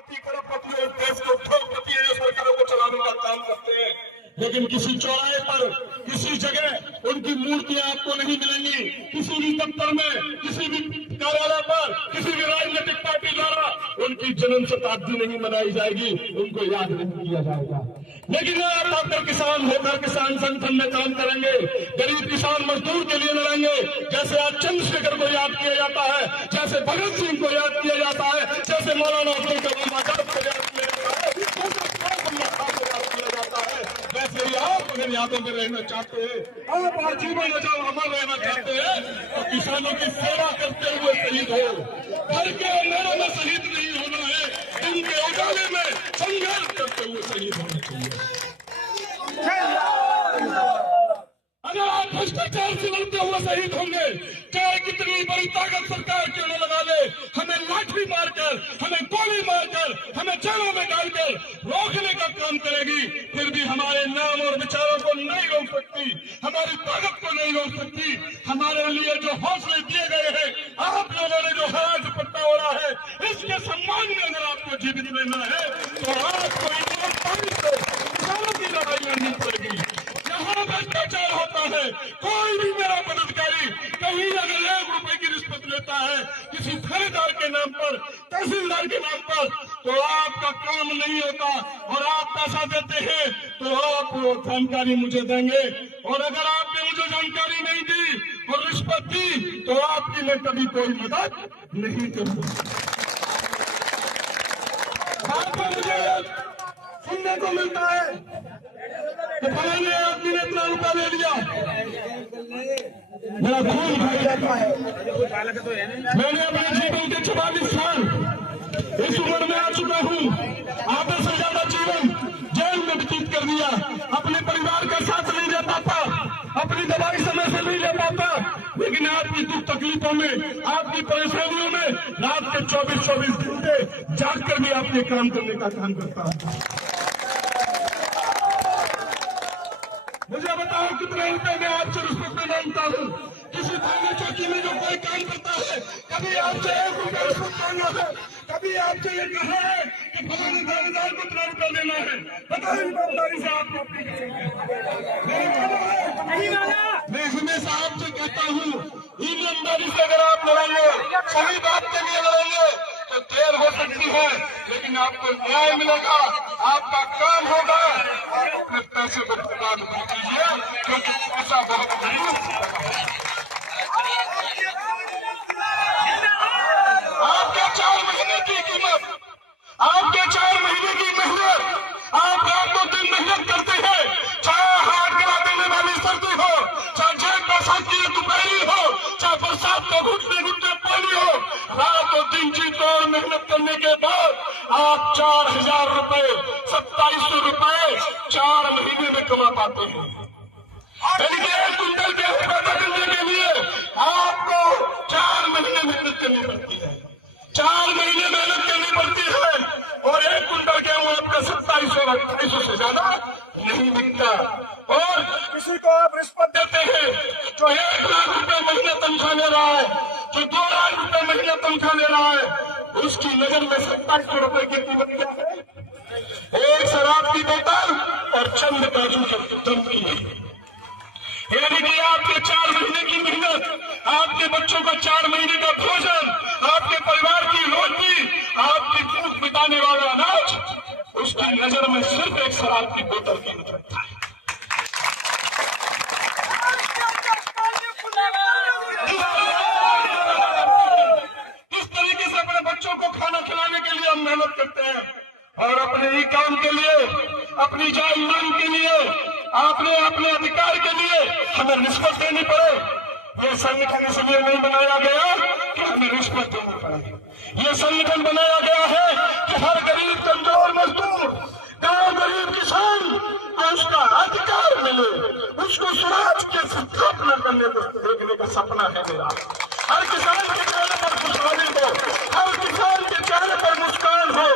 करोड़पति खरबपति और देश के उद्योगपति है जो सरकारों को चलाने का काम करते हैं, लेकिन किसी चौराहे पर, किसी जगह उनकी मूर्तियां आपको नहीं मिलेंगी। किसी भी दफ्तर में, किसी भी कार्यालय पर, किसी भी राजनीतिक पार्टी द्वारा उनकी जन्म शताब्दी नहीं मनाई जाएगी, उनको याद नहीं किया जाएगा। लेकिन आप डॉक्टर किसान होकर किसान संगठन में काम करेंगे, गरीब किसान मजदूर के लिए लड़ेंगे। जैसे आज चंद्रशेखर को याद किया जाता है, जैसे भगत सिंह को याद किया जाता है, जैसे मौलाना अब्दुल कलाम आजाद को याद किया जाता है, वैसे ही आप अगर यादों में रहना चाहते हैं, आप आजीवन अजर अमर रहना चाहते हैं, तो किसानों की सेवा करते हुए शहीद हो। घर के अंधेरों में शहीद नहीं होना है, इनके उजाले में संघर्ष करते हुए शहीद होना चाहिए। अगर आप भ्रष्टाचार से लड़ते हुए शहीद होंगे, चाहे कितनी बड़ी ताकत सरकार क्यों न लगा ले, हमें लाठी मारकर, हमें गोली मारकर, हमें जेलों में डालकर रोकने का काम करेगी, फिर भी हमारे नाम और विचारों को नहीं रोक सकती, हमारी ताकत को नहीं रोक सकती। हमारे लिए जो हौसले दिए गए हैं, आप लोगों ने जो हरा दुपट्टा ओढ़ा है, इसके सम्मान में अगर आपको जीवित रहना है तो आपको ईमानदारी से किसानों की लड़ाई लड़नी पड़ेगी। जहां भ्रष्टाचार होता है, कोई भी मेरा पदाधिकारी कहीं अगर 1 रुपए की रिश्वत लेता है किसी थानेदार के नाम पर, तहसीलदार के नाम पर, तो आपका काम नहीं होता। और आप पैसा देते हैं तो आप वो जानकारी मुझे देंगे, और अगर आपने मुझे जानकारी नहीं दी और रिश्वत दी तो आपकी मैं कभी कोई मदद नहीं करूंगा। आपको मुझे सुनने को मिलता है तो फलाने आदमी ने इतना रुपया ले लिया, मेरा खून भर जाता है। मैंने अपने जीवन के 44 साल इस उम्र में आ चुका हूँ, आधे से ज्यादा जीवन जेल में व्यतीत कर दिया। अपने परिवार का साथ नहीं दे पाता, अपनी दवाई समय से नहीं ले पाता, लेकिन आपकी दुख तकलीफों में, आपकी परेशानियों में रात के 24-24 घंटे जाग कर भी आपके काम करने का काम करता हूँ। मुझे बताओ कितने रुपए में आपसे रिश्वत में मांगता हूँ। किसी थाना चौकी में जो कोई काम करता है, कभी आपसे 1 रुपया रिश्वत मांगा है, कभी आपसे ये कहा है कि फलाने थानेदार को इतना रुपया देना है। बताओ ईमानदारी से आपको अपनी मैं हमेशा आपसे कहता हूँ, ईमानदारी से अगर आप लड़ेंगे, सही बात के लिए लड़ेंगे तो देर हो सकती है, लेकिन आपको न्याय मिलेगा, आपका काम होगा। आप अपने पैसे को बर्बाद मत कीजिए, क्योंकि पैसा बहुत आपके 4 महीने की कीमत, आपके 4 महीने की मेहनत, आप रातों दिन मेहनत करते हैं, चाहे हाथ गिरा देने वाली सर्दी हो, चाहे जेब बरसात की दोपहरी हो, चाहे बरसात का घुटने घुटने पानी हो, रातों दिन जी तोड़ मेहनत करने के बाद आप 4000 रुपए, 2700 रुपए 4 महीने में कमा पाते हैं। यानी 1 कुंटल गेहूं पैदा करने के लिए आपको 4 महीने मेहनत करनी पड़ती है, 4 महीने मेहनत करनी पड़ती है, और 1 कुंटल गेहूं आपका 2700 से ज्यादा नहीं बिकता। और किसी को आप रिश्वत देते हैं जो 1 लाख रुपए महीने तनख्वाह ले रहा है, जो 2 लाख रुपए महीने तनख्वाह ले रहा है, उसकी नजर में 2700 रुपए की कीमत क्या है? एक शराब की बोतल और चंद काजू की। यानी कि आपके 4 महीने की मेहनत, आपके बच्चों का 4 महीने का भोजन, आपके परिवार की रोटी, आपकी भूख मिटाने वाला अनाज, उसकी नजर में सिर्फ एक शराब की बोतल की नजर है। किस तरीके से अपने बच्चों को खाना खिलाने के लिए हम मेहनत करते हैं, और अपने ही काम के लिए, अपनी जान मान के लिए, आपने अपने अधिकार के लिए हमें रिश्वत देनी पड़े। ये संगठन इसलिए नहीं बनाया गया कि हमें रिश्वत देनी पड़े। ये संगठन बनाया गया है कि हर गरीब कमजोर मजदूर, गांव गरीब किसान को उसका अधिकार मिले, उसको स्वराज की स्थापना करने को देखने का सपना है मेरा। हर किसान के चेहरे पर खुशहाली हो, हर किसान के चेहरे पर मुस्कान हो,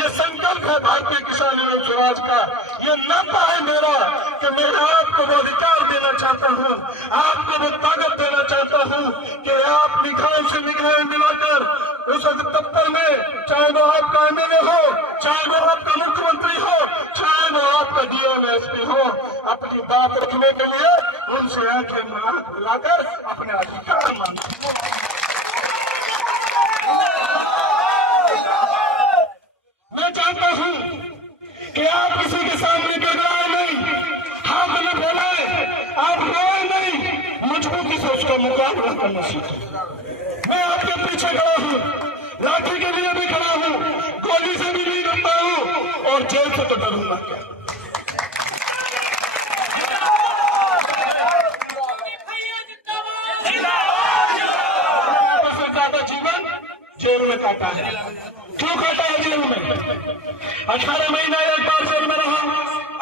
ये संकल्प है भारतीय किसान यूनियन स्वराज का। ये नाता है मेरा कि मैं आपको वो अधिकार देना चाहता हूँ, आपको वो ताकत देना चाहता हूँ कि आप निगाहों से निगाहें मिलाकर उस दफ्तर में, चाहे वो आपका आपका एमएलए हो, चाहे वो आपका मुख्यमंत्री हो, चाहे वो आपका डीएम एसपी हो, अपनी बात रखने के लिए उनसे आंखें मिलाकर अपने अधिकार मांगे। मैं चाहता हूं कि आप किसी के सामने घबराए नहीं, हाथ में बोलाए, आप रोए नहीं, मजबूती से उसका मुकाबला करना सीखें। मैं आपके पीछे खड़ा हूं, लाठी के लिए भी खड़ा हूं, गोली से भी नहीं डरता हूं और जेल से तो डरूंगा क्या। ज्यादा जीवन जेल में काटा है। क्यों काटा है जेल में? 18 महीना एक बार जेल में रहा,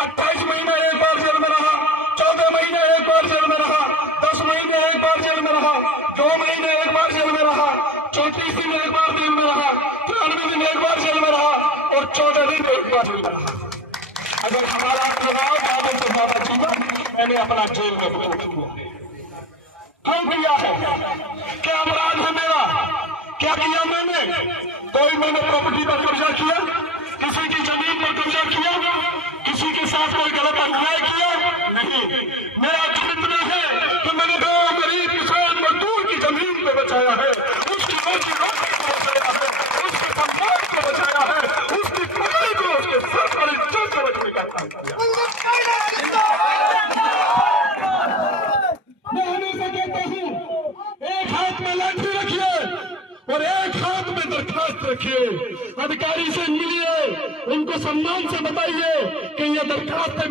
28 महीना एक बार जेल में रहा, 14 महीने एक बार जेल में रहा, 10 महीने एक बार जेल में रहा, 2 महीने एक बार जेल में रहा, 34 दिन एक बार जेल में रहा, 93 दिन एक बार जेल में रहा और 14 दिन एक बार जेल में रहा। अगर हमारा प्रभाव ज्यादा से ज्यादा जीवन मैंने अपना जेल में किया क्यों किया है? क्या अपराध है मेरा? क्या किया मैंने? कोई मैंने प्रॉपर्टी पर कब्जा किया, किसी की जमीन पर कब्जा किया, किसी के साथ कोई गलत अन्याय किया? नहीं। मेरा चरित्र है कि मैंने दो गरीब किसान मजदूर की जमीन को बचाया है, उसकी रोजी रोटी को बचाया है, उसके संपत्ति को बचाया है, उसकी कमाई को, उसके सर पर इज्जत को बचने का काम किया। मैं हमेशा कहता हूं, एक हाथ में लाठी रखिए और एक हाथ में दरखास्त रखिए। अधिकारी से मिलिए, उनको सम्मान से बताइए कि ये दरखास्त है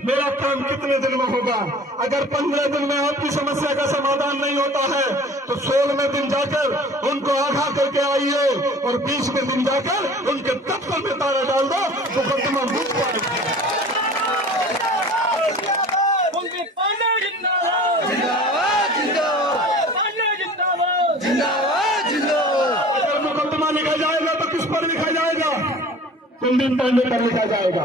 मेरा काम कितने दिन में होगा। अगर 15 दिन में आपकी समस्या का समाधान नहीं होता है तो 16वें दिन जाकर उनको आगाह करके आइए और 20वें दिन जाकर उनके दफ्तर में ताला डाल दो, मुकदमा मुझ पर। लिखा जाएगा तो किस पर लिखा जाएगा? कुलदीप पांडे पर लिखा जाएगा।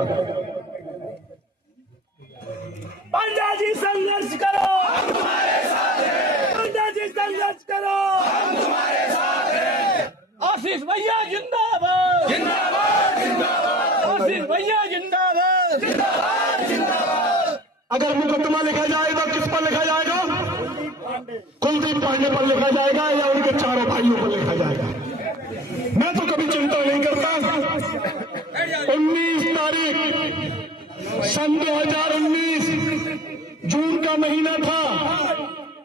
पांडा जी संघर्ष करो, हम तुम्हारे साथ हैं। पांडा जी संघर्ष करो, हम तुम्हारे साथ हैं। आशीष भैया जिंदाबाद, जिंदाबाद जिंदाबाद। आशीष भैया जिंदाबाद, जिंदाबाद जिंदाबाद। अगर मुकदमा लिखा जाएगा किस पर लिखा जाएगा? कुलदीप पांडे पर लिखा जाएगा या उनके चारों भाइयों पर लिखा जाएगा? मैं तो कभी चिंता नहीं करता। 19 तारीख सन 2019 जून का महीना था,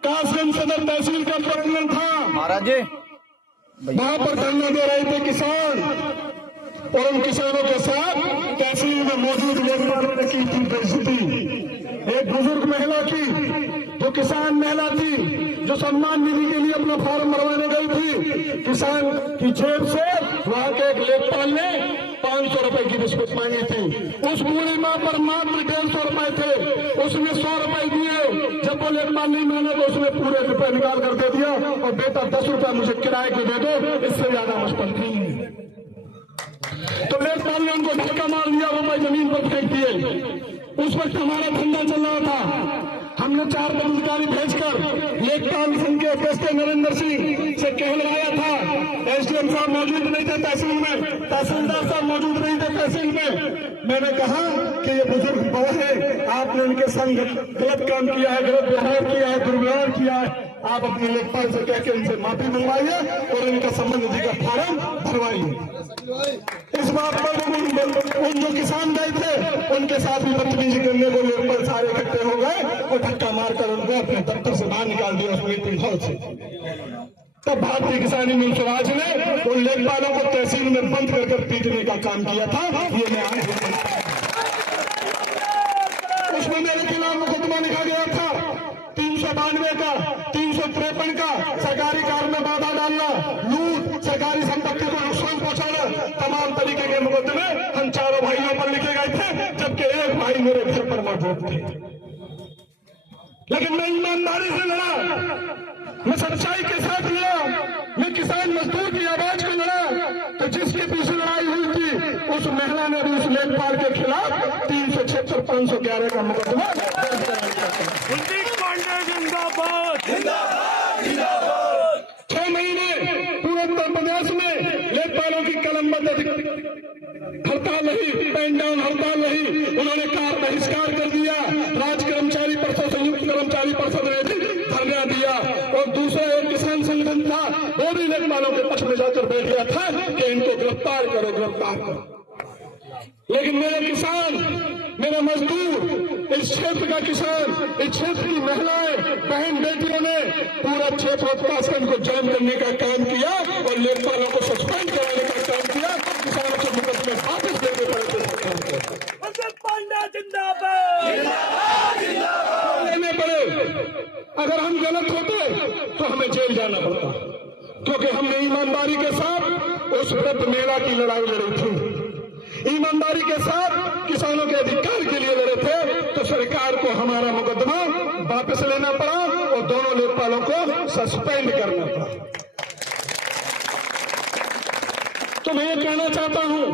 कासगंज सदर तहसील का प्रकरण था। महाराज जी वहां पर धरना दे रहे थे किसान और उन किसानों के साथ तहसील में मौजूद लोगों ने की थी बेइज्जती। एक बुजुर्ग महिला की, जो किसान महिला थी, जो सम्मान निधि के लिए अपना फॉर्म भरवाने गई थी, किसान की जेब से वहां के एक लेखपाल ने 500 रुपए की रिश्वत मांगी थी। उस बूढ़ी मां पर मात्र 150 रुपए थे, उसने 100 रुपए दिए। जब वो लेखपाल नहीं माना तो उसने पूरे रुपए निकाल कर दे दिया और बेटा 10 रुपए मुझे किराए के दे दो, इससे ज्यादा मुश्किल नहीं। तो लेखपाल ने उनको धक्का मार दिया, रुपए जमीन पर फेंक दिए। उस वक्त हमारा धंधा चल रहा था। हमने 4 पदाधिकारी भेजकर लेखपाल संघ के अध्यक्ष नरेंद्र सिंह से कहलवाया था। एसडीएम साहब मौजूद नहीं थे तहसील में, तहसीलदार साहब मौजूद नहीं थे तहसील में। मैंने कहा कि ये बुजुर्ग बड़ा है, आपने इनके संग गलत काम किया है, गलत व्यवहार किया है, दुर्व्यवहार किया है। आप अपने लेखपाल से कहकर इनसे माफी मंगवाइए और इनका संबंध निधि का फॉर्म भरवाइए। इस बात पर उन जो किसान गए थे उनके साथ भी बदतमीजी करने को लेखपाल सारे इकट्ठे हो गए और धक्का मारकर उनको अपने दफ्तर से बाहर निकाल दिया उस मीटिंग हॉल से। तब भारतीय किसान यूनियन स्वराज ने उन लेखपालों को तहसील में बंद कर पीटने का काम किया था। ये मैं आज उसमें मेरे खिलाफ मुकदमा लिखा गया था 392 का, 353 का, सरकारी कार्य में बाधा डालना, लूट, सरकारी संपत्ति को नुकसान पहुंचाना, तमाम तरीके के मुकदमे हम चारों भाइयों पर लिखे गए थे, जबकि एक भाई मेरे घर पर मौजूद थे। लेकिन मैं ईमानदारी से लड़ा, मैं सच्चाई के साथ लड़ा, मैं किसान मजदूर की आवाज को लड़ा। तो जिसके पीछे लड़ाई हुई थी उस महिला ने भी उस लेखपाल के खिलाफ 376 511 का मुकदमा। कुलदीप पांडे जिंदाबाद, जिंदाबाद जिंदाबाद। 6 महीने पूरे उत्तर प्रदेश में लेखपालों की कलमबंद हड़ताल रही, पेन डाउन हड़ताल रही, उन्होंने कार बहिष्कार कर दिया। राज्य कर्मचारी परिषद, संयुक्त कर्मचारी परिषद ने भी धरना दिया और दूसरा एक किसान संगठन था, वो भी लेखपालों के पक्ष में जाकर बैठ गया था कि इनको गिरफ्तार करो, गिरफ्तार करो। लेकिन मेरे किसान, मेरे मजदूर, इस क्षेत्र का किसान, इस क्षेत्र की महिलाएं, बहन बेटियों ने पूरा क्षेत्र उत्पादन को जाम करने का काम किया और लेखपालों को सस्पेंड कराने का काम किया। किसानों से मुकदमे वापस लेने पड़े थे सरकार को। पंकज पांडा जिंदाबाद, लेने पड़े। अगर हम गलत होते तो हमें जेल जाना पड़ता, क्योंकि हमने ईमानदारी के साथ उस व्रत मेला की लड़ाई लड़ी थी, ईमानदारी के साथ किसानों के अधिकार के लिए लड़े थे। तो सरकार को हमारा मुकदमा वापस लेना पड़ा और दोनों लेखपालों को सस्पेंड करना पड़ा। तो मैं ये कहना चाहता हूं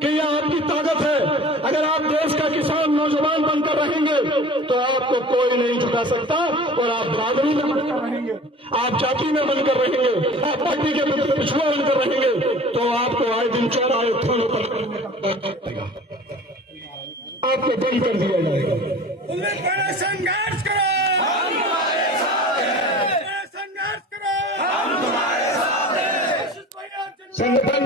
कि यह आपकी ताकत है। अगर आप देश का किसान नौजवान बनकर रहेंगे तो आपको कोई नहीं झुका सकता और आप बरादरी में बनकर रहेंगे, आप जाति में बनकर रहेंगे, आप पार्टी के पिछुआ बनकर रहेंगे, तो आपको आए दिन चौराहे उत्थानों पर आपको बंद कर दिया जाएगा। संघर्ष करो, हम तुम्हारे साथ हैं। संघर्ष करो, हम तुम्हारे साथ हैं। संगठन